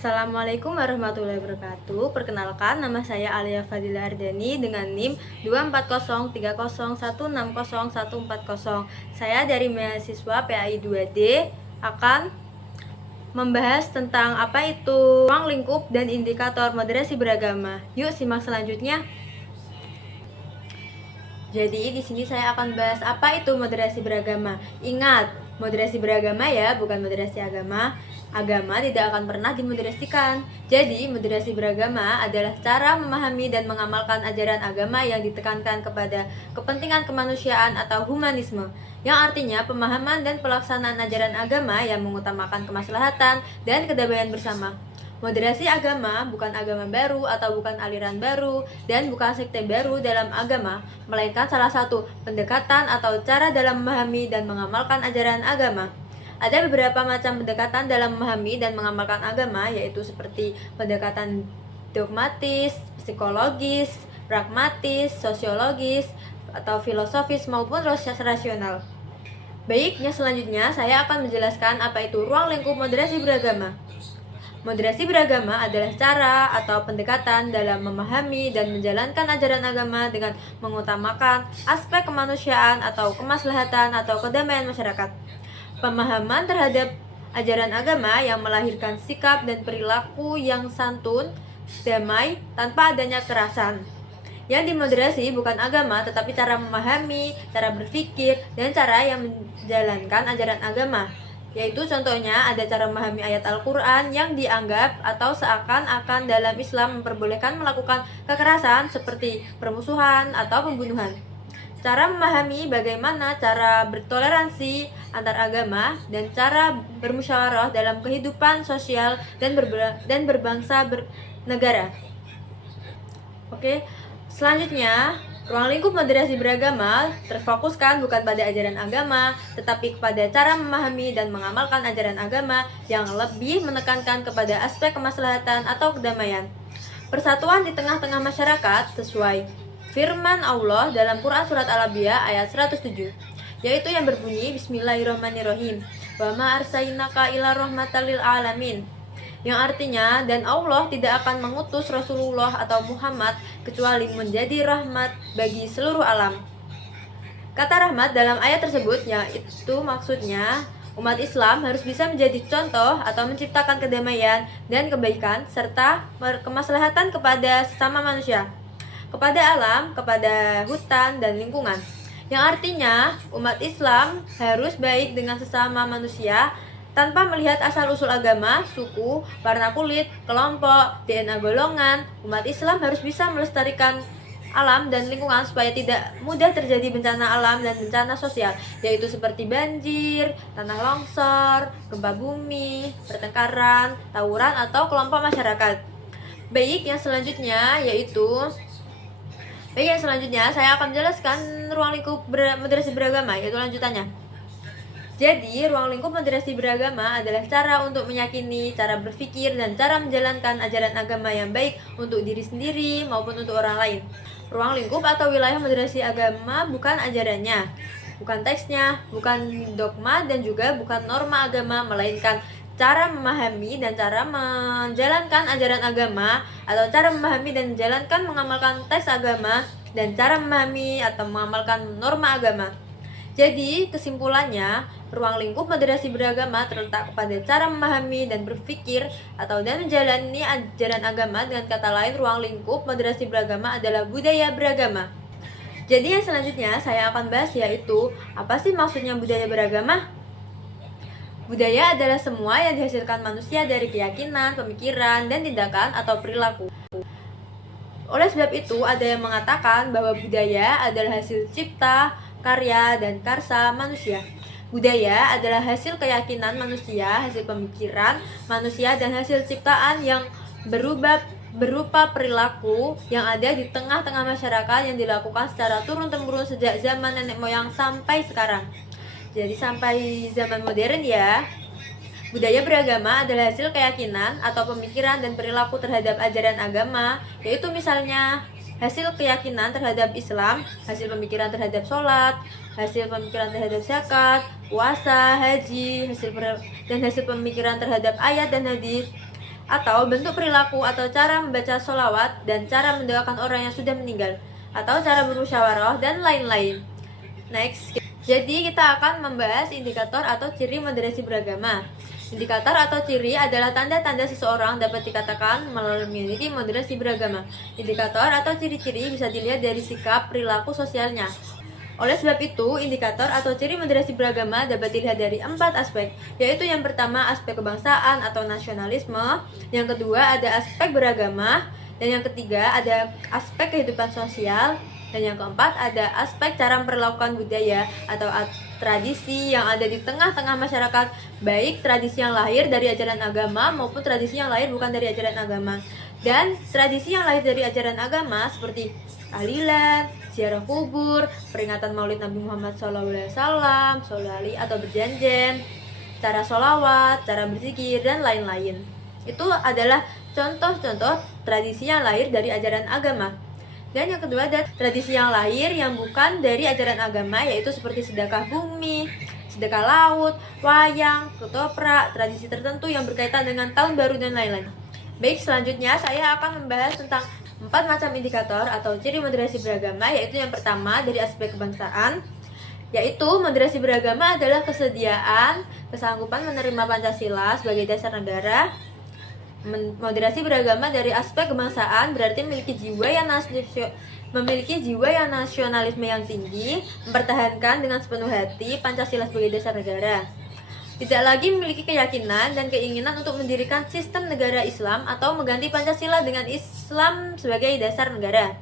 Assalamualaikum warahmatullahi wabarakatuh. Perkenalkan, nama saya Alia Fadila Ardani dengan NIM 24030160140. Saya dari mahasiswa PAI 2D akan membahas tentang apa itu ruang lingkup dan indikator moderasi beragama. Yuk simak selanjutnya. Jadi di sini saya akan bahas apa itu moderasi beragama. Ingat, moderasi beragama ya, bukan moderasi agama. Agama tidak akan pernah dimoderasikan. Jadi, moderasi beragama adalah cara memahami dan mengamalkan ajaran agama yang ditekankan kepada kepentingan kemanusiaan atau humanisme, yang artinya pemahaman dan pelaksanaan ajaran agama yang mengutamakan kemaslahatan dan kedamaian bersama. Moderasi agama bukan agama baru atau bukan aliran baru dan bukan sekte baru dalam agama, melainkan salah satu pendekatan atau cara dalam memahami dan mengamalkan ajaran agama. Ada beberapa macam pendekatan dalam memahami dan mengamalkan agama, yaitu seperti pendekatan dogmatis, psikologis, pragmatis, sosiologis, atau filosofis maupun rasional. Baik, yang selanjutnya saya akan menjelaskan apa itu ruang lingkup moderasi beragama. Moderasi beragama adalah cara atau pendekatan dalam memahami dan menjalankan ajaran agama dengan mengutamakan aspek kemanusiaan atau kemaslahatan atau kedamaian masyarakat. Pemahaman terhadap ajaran agama yang melahirkan sikap dan perilaku yang santun, damai, tanpa adanya kekerasan. Yang dimoderasi bukan agama, tetapi cara memahami, cara berpikir, dan cara yang menjalankan ajaran agama. Yaitu contohnya ada cara memahami ayat Al-Quran yang dianggap atau seakan-akan dalam Islam memperbolehkan melakukan kekerasan seperti permusuhan atau pembunuhan. Cara memahami bagaimana cara bertoleransi antar agama dan cara bermusyawarah dalam kehidupan sosial dan berbangsa bernegara. Oke, selanjutnya ruang lingkup moderasi beragama terfokuskan bukan pada ajaran agama, tetapi kepada cara memahami dan mengamalkan ajaran agama yang lebih menekankan kepada aspek kemaslahatan atau kedamaian. Persatuan di tengah-tengah masyarakat sesuai firman Allah dalam Quran Surat Al-Anbiya ayat 107, yaitu yang berbunyi Bismillahirrahmanirrahim, wa ma arsainaka ila rahmatan lil alamin, yang artinya, dan Allah tidak akan mengutus Rasulullah atau Muhammad kecuali menjadi rahmat bagi seluruh alam. Kata rahmat dalam ayat tersebut yaitu maksudnya umat Islam harus bisa menjadi contoh atau menciptakan kedamaian dan kebaikan serta kemaslahatan kepada sesama manusia, kepada alam, kepada hutan dan lingkungan. Yang artinya umat Islam harus baik dengan sesama manusia tanpa melihat asal-usul agama, suku, warna kulit, kelompok, DNA golongan. Umat Islam harus bisa melestarikan alam dan lingkungan supaya tidak mudah terjadi bencana alam dan bencana sosial, yaitu seperti banjir, tanah longsor, gempa bumi, pertengkaran, tawuran, atau kelompok masyarakat. Baik, yang selanjutnya saya akan menjelaskan ruang lingkup moderasi beragama, yaitu lanjutannya. Jadi, ruang lingkup moderasi beragama adalah cara untuk meyakini, cara berpikir, dan cara menjalankan ajaran agama yang baik untuk diri sendiri maupun untuk orang lain. Ruang lingkup atau wilayah moderasi agama bukan ajarannya, bukan teksnya, bukan dogma, dan juga bukan norma agama, melainkan cara memahami dan cara menjalankan ajaran agama, atau cara memahami dan menjalankan mengamalkan teks agama, dan cara memahami atau mengamalkan norma agama. Jadi, kesimpulannya, ruang lingkup moderasi beragama terletak pada cara memahami dan berpikir atau dan menjalani ajaran agama. Dengan kata lain, ruang lingkup moderasi beragama adalah budaya beragama. Jadi yang selanjutnya saya akan bahas yaitu, apa sih maksudnya budaya beragama? Budaya adalah semua yang dihasilkan manusia dari keyakinan, pemikiran, dan tindakan atau perilaku. Oleh sebab itu, ada yang mengatakan bahwa budaya adalah hasil cipta, karya, dan karsa manusia. Budaya adalah hasil keyakinan manusia, hasil pemikiran manusia, dan hasil ciptaan yang berupa perilaku yang ada di tengah-tengah masyarakat yang dilakukan secara turun-temurun sejak zaman nenek moyang sampai sekarang. Jadi sampai zaman modern ya. Budaya beragama adalah hasil keyakinan atau pemikiran dan perilaku terhadap ajaran agama, yaitu misalnya hasil keyakinan terhadap Islam, hasil pemikiran terhadap sholat, hasil pemikiran terhadap zakat, puasa, haji, hasil pemikiran terhadap ayat dan hadis, atau bentuk perilaku atau cara membaca sholawat dan cara mendoakan orang yang sudah meninggal, atau cara bermusyawarah dan lain-lain. Next, jadi kita akan membahas indikator atau ciri moderasi beragama. Indikator atau ciri adalah tanda-tanda seseorang dapat dikatakan memiliki moderasi beragama. Indikator atau ciri-ciri bisa dilihat dari sikap perilaku sosialnya. Oleh sebab itu, indikator atau ciri moderasi beragama dapat dilihat dari 4 aspek, yaitu yang pertama aspek kebangsaan atau nasionalisme, yang kedua ada aspek beragama, dan yang ketiga ada aspek kehidupan sosial, dan yang keempat ada aspek cara memperlakukan budaya atau tradisi yang ada di tengah-tengah masyarakat, baik tradisi yang lahir dari ajaran agama maupun tradisi yang lahir bukan dari ajaran agama. Dan tradisi yang lahir dari ajaran agama seperti tahlilan, ziarah kubur, peringatan Maulid Nabi Muhammad SAW, sholali atau berjanjen, cara sholawat, cara berzikir, dan lain-lain. Itu adalah contoh-contoh tradisi yang lahir dari ajaran agama. Dan yang kedua ada tradisi yang lahir yang bukan dari ajaran agama, yaitu seperti sedekah bumi, sedekah laut, wayang, ketoprak, tradisi tertentu yang berkaitan dengan tahun baru dan lain-lain. Baik, selanjutnya saya akan membahas tentang 4 macam indikator atau ciri moderasi beragama, yaitu yang pertama dari aspek kebangsaan, yaitu moderasi beragama adalah kesediaan, kesanggupan menerima Pancasila sebagai dasar negara. Moderasi beragama dari aspek kebangsaan berarti memiliki jiwa yang nasionalisme yang tinggi, mempertahankan dengan sepenuh hati Pancasila sebagai dasar negara. Tidak lagi memiliki keyakinan dan keinginan untuk mendirikan sistem negara Islam atau mengganti Pancasila dengan Islam sebagai dasar negara.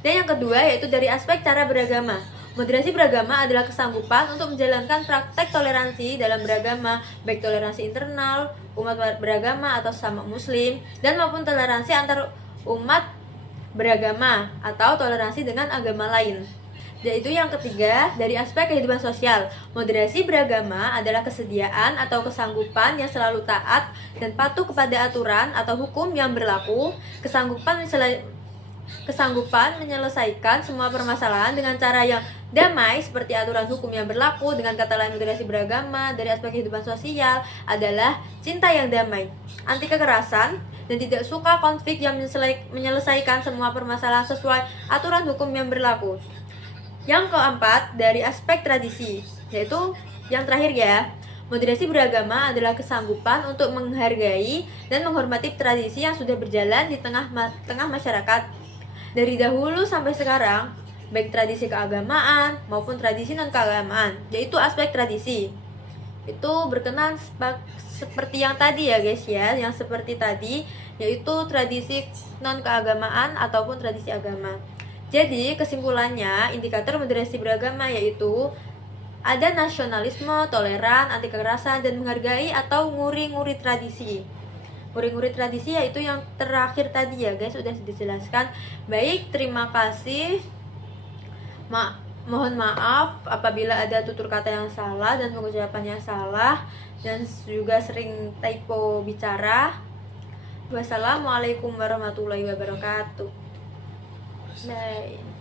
Dan yang kedua yaitu dari aspek cara beragama. Moderasi beragama adalah kesanggupan untuk menjalankan praktek toleransi dalam beragama, baik toleransi internal, umat beragama atau sesama muslim, dan maupun toleransi antar umat beragama atau toleransi dengan agama lain. Yaitu yang ketiga, dari aspek kehidupan sosial. Moderasi beragama adalah kesediaan atau kesanggupan yang selalu taat dan patuh kepada aturan atau hukum yang berlaku, kesanggupan menyelesaikan semua permasalahan dengan cara yang damai seperti aturan hukum yang berlaku. Dengan kata lain, moderasi beragama dari aspek kehidupan sosial adalah cinta yang damai, anti kekerasan, dan tidak suka konflik yang menyelesaikan semua permasalahan sesuai aturan hukum yang berlaku. Yang keempat, dari aspek tradisi, yaitu yang terakhir ya. Moderasi beragama adalah kesanggupan untuk menghargai dan menghormati tradisi yang sudah berjalan di tengah masyarakat dari dahulu sampai sekarang, baik tradisi keagamaan maupun tradisi non-keagamaan, yaitu aspek tradisi. Itu berkenan seperti yang tadi ya guys ya, yang seperti tadi, yaitu tradisi non-keagamaan ataupun tradisi agama. Jadi kesimpulannya, indikator moderasi beragama yaitu ada nasionalisme, toleran, anti kekerasan, dan menghargai atau nguri-nguri tradisi. Nguri-nguri tradisi yaitu yang terakhir tadi ya guys, sudah dijelaskan. Baik, terima kasih. Mohon maaf apabila ada tutur kata yang salah dan pengucapan yang salah, dan juga sering typo bicara. Wassalamualaikum warahmatullahi wabarakatuh. Bye.